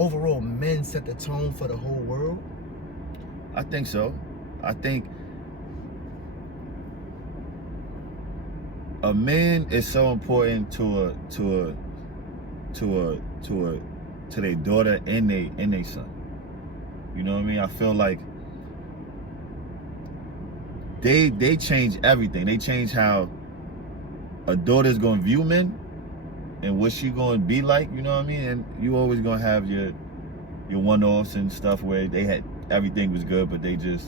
overall men set the tone for the whole world? I think so. I think a man is so important to their daughter and their son. You know what I mean? I feel like they change everything. They change how a daughter's gonna view men and what she gonna be like. You know what I mean? And you always gonna have your one-offs and stuff where they had everything was good, but they just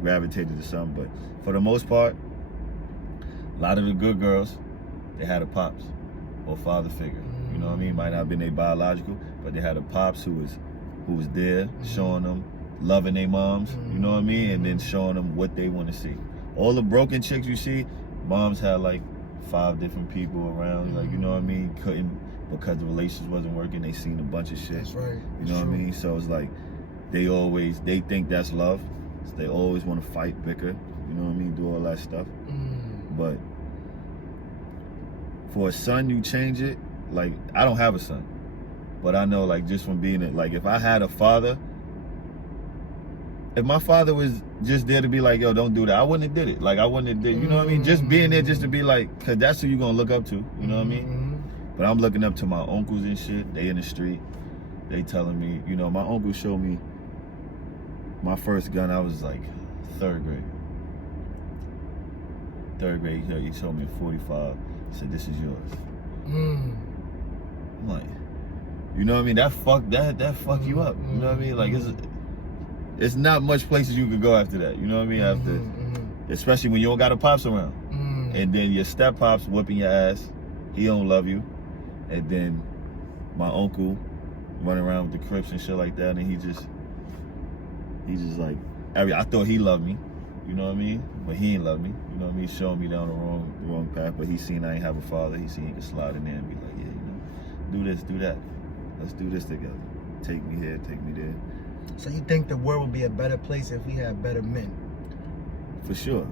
gravitated to something. But for the most part, a lot of the good girls, they had a pops or father figure. You know what I mean? Might not have been their biological, but they had a pops who was there, showing them, loving their moms. You know what I mean? And then showing them what they want to see. All the broken chicks you see, moms had like 5 different people around. Like, you know what I mean? Couldn't, because the relationship wasn't working. They seen a bunch of shit. That's right. You know what I mean? So it's like they think that's love. So they always want to fight, bicker. You know what I mean? Do all that stuff. But for a son, you change it. Like, I don't have a son, but I know, like, just from being it, like, if I had a father, if my father was just there to be like, yo, don't do that, I wouldn't have did it. Like, I wouldn't have did, you know what I mean? Just being there just to be like, cause that's who you gonna look up to, you know what I mean? But I'm looking up to my uncles and shit. They in the street. They telling me, you know, my uncle showed me my first gun. I was like 3rd grade. 3rd grade, he showed me a 45. Said, this is yours. I'm like, you know what I mean? That fuck you up. You know what I mean? Like, it's not much places you could go after that. You know what I mean? After, especially when you don't got a pops around, and then your step pops whipping your ass. He don't love you, and then my uncle running around with the Crips and shit like that, and he just like I thought he loved me. You know what I mean? But he ain't love me. You know what I mean? Showing me down the wrong path. But he seen I ain't have a father. He seen he could slide in there and be like, yeah, you know, do this, do that. Let's do this together. Take me here, take me there. So you think the world would be a better place if we had better men? For sure.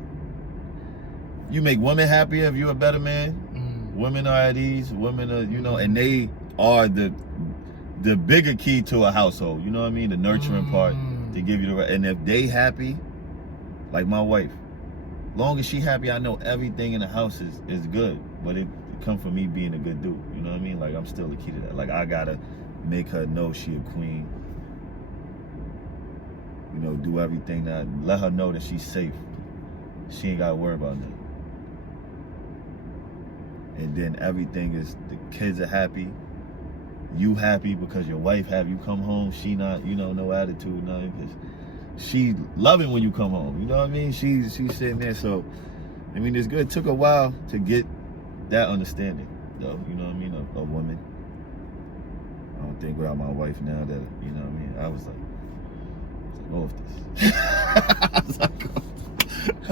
You make women happier if you're a better man. Women are at ease. Women are, you know, and they are the bigger key to a household. You know what I mean? The nurturing part to give you the, and if they happy, like my wife, long as she happy, I know everything in the house is good. But it come from me being a good dude. You know what I mean? Like, I'm still the key to that. Like, I gotta make her know she a queen. You know, do everything that, let her know that she's safe. She ain't gotta worry about nothing. And then everything is, the kids are happy. You happy because your wife happy. You come home, she not, you know, no attitude, nothing. Because she loving when you come home. You know what I mean? She's sitting there. So, I mean, it's good. It took a while to get that understanding, though. You know what I mean? A woman. I don't think without my wife now that, you know what I mean? I was like off this.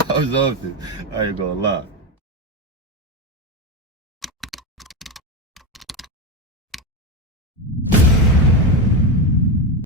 I was off this. I ain't gonna lie.